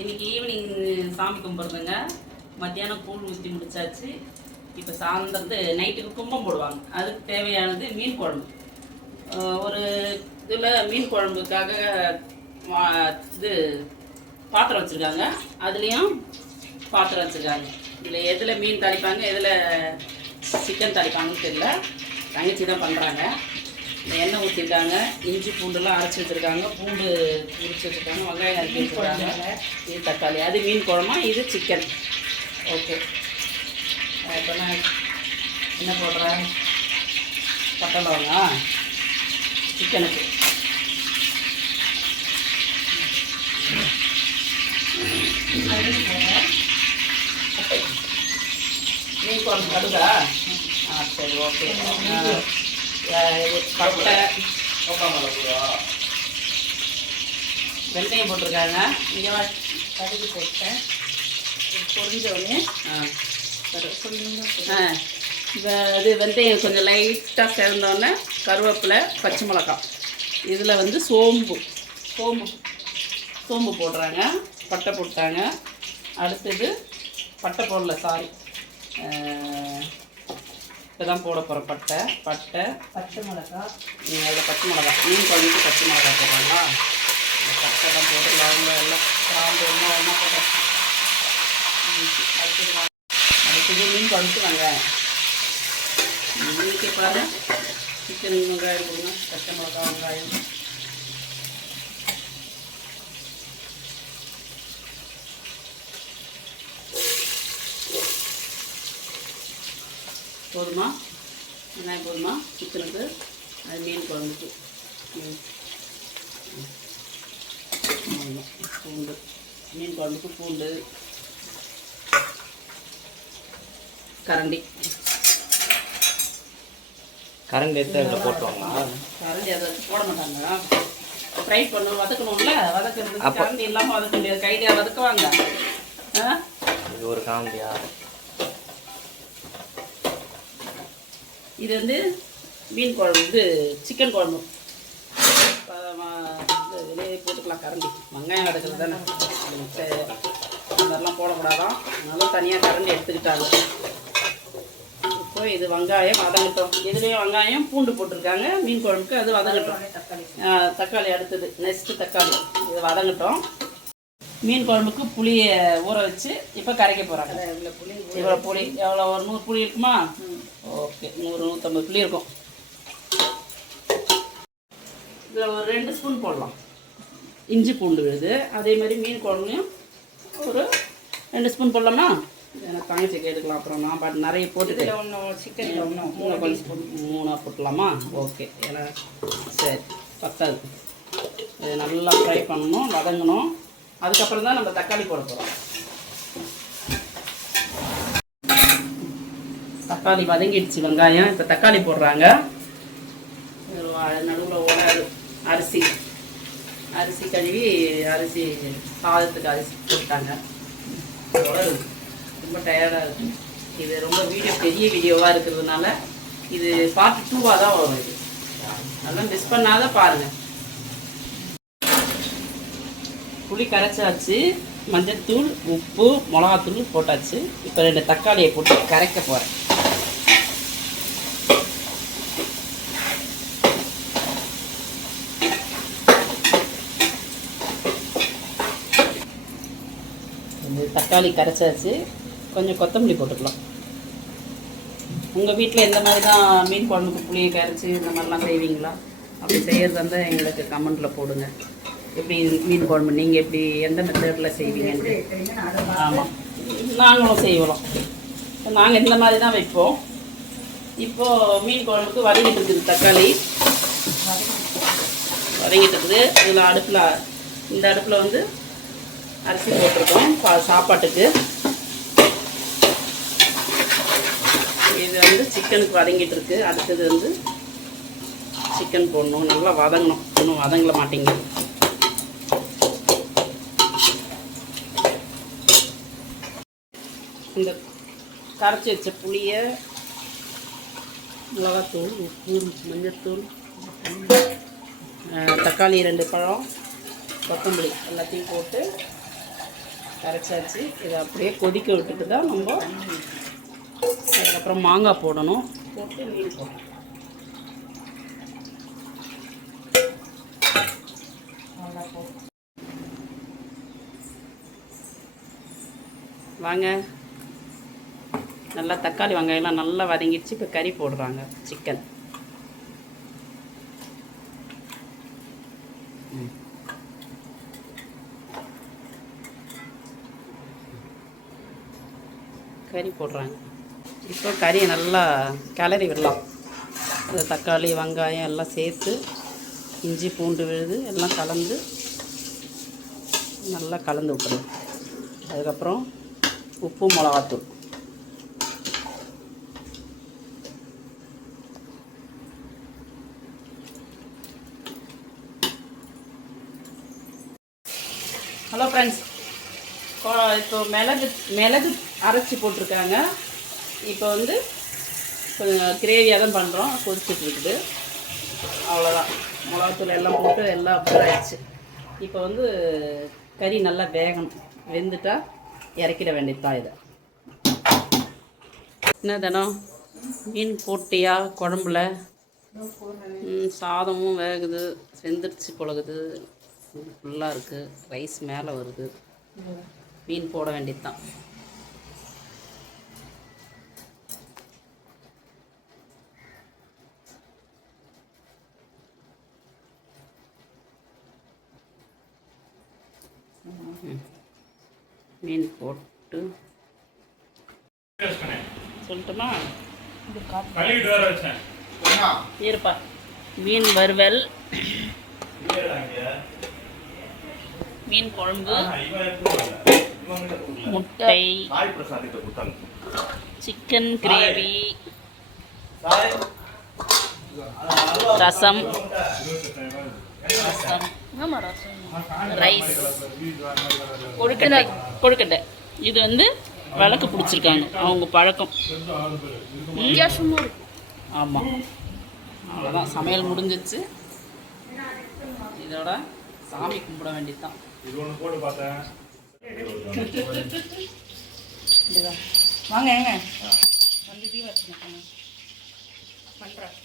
இன்னைக்கு ஈவினிங் சாமி கும்பிட்றதுங்க. மத்தியானம் கூழ் ஊற்றி முடிச்சாச்சு. இப்போ சாயந்தரத்து நைட்டுக்கு கும்பம் போடுவாங்க. அதுக்கு தேவையானது மீன் குழம்பு. ஒரு இதில் மீன் குழம்புக்காக இது பாத்திரம் வச்சுருக்காங்க. அதுலேயும் பாத்திரம் வச்சுருக்காங்க. இதில் எதில் மீன் தாளிப்பாங்க, எதில் சிக்கன் தாளிப்பாங்கன்னு தெரியல. தங்கச்சி தான் பண்ணுறாங்க. எண்ணெய் ஊற்றிருக்காங்க. இஞ்சி பூண்டுலாம் அரைச்சி வச்சுருக்காங்க. பூண்டு உரிச்சு வச்சுருக்காங்க. வெங்காயம் அரைச்சி வச்சுருக்காங்க. இது தக்காளி. அது மீன் குழம்பா, இது சிக்கன். ஓகே. இப்போ நான் என்ன போடுறேன்? பட்டை லவங்கா சிக்கனுக்கு. மீன் குழம்பு கடுகா? சரி, ஓகே. பட்டை, வெந்தயம் போட்டிருக்காங்க. இங்கே கடுகு போட்டேன். பொரிஞ்சோடனே இது வெந்தயம் கொஞ்சம் லைட்டாக சேர்ந்தோடனே கருவேப்பிலை, பச்சை மிளகாய். இதில் வந்து சோம்பு போடுறாங்க. பட்டை போட்டாங்க. அடுத்தது பட்டை போடல, சாரி, இப்போ தான் போட போகிறோம். பச்சை மிளகாய். அதில் பச்சை மிளகாய், மீன் குழம்புக்கு பச்சை மிளகாய் போடுறாங்களா? பட்டை தான் போட்டு லவங்க எல்லாம் கிராம்பு எல்லாம் ஒன்றா போடுறோம். அடுத்தது மீன் குழம்புக்கு வெங்காயம். மீனுக்கு பாரு, சிக்கன் வெங்காயம் போடணும். பச்சை மிளகாய், வெங்காயம். போதுமா? வெங்காயம் போதுமா? சிக்கனுக்கு, அது மீன் குழம்புக்கு. பூண்டு, மீன் குழம்புக்கு பூண்டு, கரண்டி எடுத்து அதில் போட்டுவாங்களா? கரண்டி அதை போட மாட்டாங்க. ஃப்ரை பண்ணணும், வதக்கணும்ல. வதக்கிறதுக்கு கரண்டி இல்லாமல் வதக்க முடியாது. கையிலையாக வதக்குவாங்க. இது ஒரு காமெடியா? இது வந்து மீன் குழம்பு, இது சிக்கன் குழம்பு. வெளியே போட்டுக்கலாம் கரண்டி. வெங்காயம் வதக்கிறது தானே, அதெல்லாம் போடக்கூடாதான். அதனால தனியாக கரண்டி எடுத்துக்கிட்டாங்க. இப்போ இது வெங்காயம் வதங்கட்டும். இதுலேயும் வெங்காயம் பூண்டு போட்டிருக்காங்க மீன் குழம்புக்கு. அது வதங்கட்டும். தக்காளி அடுத்தது, நெக்ஸ்ட்டு தக்காளி. இது வதங்கட்டும். மீன் குழம்புக்கு புளியை ஊற வச்சு இப்போ கரைக்க போகிறாங்க. இவ்வளோ புளி எவ்வளோ? ஒரு 100 புளி இருக்குமா? ஓகே, 100-150 புளி இருக்கும். இதில் ஒரு 2 ஸ்பூன் போடலாம். இஞ்சி பூண்டு விழுது. அதே மாதிரி மீன் குழம்புலையும் ஒரு 2 ஸ்பூன் போடலாமா? எனக்கு தங்கச்சி கேட்டுக்கலாம். அப்புறம் நான் பாட்டு நிறைய போட்டுட்டு சிக்கனில் கொஞ்சம் ஸ்பூன் 3 போட்டுடலாமா? ஓகே. ஏன்னா சரி, பத்தாது. இது நல்லா ஃப்ரை பண்ணணும், வதங்கணும். அதுக்கப்புறம் தான் நம்ம தக்காளி போட போகிறோம். தக்காளி வதங்கிடுச்சு. வெங்காயம். இப்போ தக்காளி போடுறாங்க. நடுவில் ஓடாது. அரிசி கழுவி சாதத்துக்கு அரிசி போட்டாங்க. ரொம்ப டயர்டாக இருக்குது. இது ரொம்ப பெரிய வீடியோவாக இருக்கிறதுனால இது பார்ட் 2வாக தான் வரும். இது அதெல்லாம் மிஸ் பண்ணாத பாருங்கள். புளி கரைச்சாச்சு. மஞ்சள்தூள், உப்பு, மிளகாத்தூள் போட்டாச்சு. இப்போ 2 தக்காளியை போட்டு கரைக்க போகிறேன். தக்காளி கரைச்சாச்சு. கொஞ்சம் கொத்தமல்லி போட்டுக்கலாம். உங்கள் வீட்டில் எந்த மாதிரி தான் மீன் குழம்புக்கு புளியை கரைச்சி இந்த மாதிரிலாம் செய்வீங்களா? அப்படி செய்யறதா இருந்தால் எங்களுக்கு கமெண்டில் போடுங்க. எப்படி மீன் குழம்பு நீங்கள் எப்படி எந்த மெத்தடில் செய்வீங்கன்னு. ஆமாம், நாங்களும் செய்வோம். நாங்கள் இந்த மாதிரி தான் வைப்போம். இப்போது மீன் குழம்புக்கு வதங்கிட்டு இருக்குது. தக்காளி வதங்கிட்டு இருக்குது. இதில் இந்த அடுப்பில் வந்து அரிசி போட்டிருக்கோம் சாப்பாட்டுக்கு. இது வந்து சிக்கனுக்கு வதங்கிட்டு இருக்கு. அடுத்தது வந்து சிக்கன் போடணும். நல்லா வதங்கணும். இன்னும் வதங்கல மாட்டேங்க. இந்த கரைச்சி வச்ச புளியை, மிளகாத்தூள், உப்பு, மஞ்சத்தூள், தக்காளி 2 பழம், கொத்தமல்லி எல்லாத்தையும் போட்டு கரைச்சாச்சு. இதை அப்படியே கொதிக்க விட்டுட்டு தான் நம்ம அதுக்கப்புறம் மாங்காய் போடணும். போட்டு மீன் போடணும். வாங்க, நல்லா தக்காளி வெங்காயம்லாம் நல்லா வதங்கிடுச்சு. இப்போ கறி போடுறாங்க. சிக்கன் கறி போடுறாங்க. இப்போ கறியை நல்லா கிளறி விடலாம். அது தக்காளி வெங்காயம் எல்லாம் சேர்த்து இஞ்சி பூண்டு விழுது எல்லாம் கலந்து நல்லா கலந்து விட்டுருங்க. அதுக்கப்புறம் உப்பு மிளகாத்தூள் ஹலோ ஃப்ரெண்ட்ஸ், இப்போ மிளகு அரைச்சி போட்டிருக்காங்க. இப்போ வந்து கொஞ்சம் கிரேவியாக தான் பண்ணுறோம். கொதிச்சுட்டு இருக்குது. அவ்வளோதான். மிளகாத்தூள் எல்லாம் போட்டு எல்லாம் அப்சர்வ் ஆயிடுச்சு. இப்போ வந்து கறி நல்லா வேகணும். வெந்துட்டா இறக்கிட வேண்டியது தான். இதை என்ன தினம் மீன் போட்டியா குழம்புல? சாதமும் வேகுது, வெந்துடுச்சு பொழுகுது, ஃபுல்லாக இருக்குது. ரைஸ் மேலே வருது. மீன் போட வேண்டியது தான். மீன் போட்டு சொல்லட்டுமா? இருப்பா. மீன் வறுவல், மீன் குழம்பு, முட்டை, சிக்கன் கிரேவி, ரசம், ரைஸ், கொழுக்கட்டை. இது வந்து விளக்கு பிடிச்சிருக்காங்க. அவங்க பழக்கம். ஆமாம், அவ்வளோதான். சமையல் முடிஞ்சிச்சு. இதோட சாமி கும்பிட வேண்டியதுதான். வாங்க ஏங்க வந்து வச்சுக்கோங்க. பண்ணுறேன்.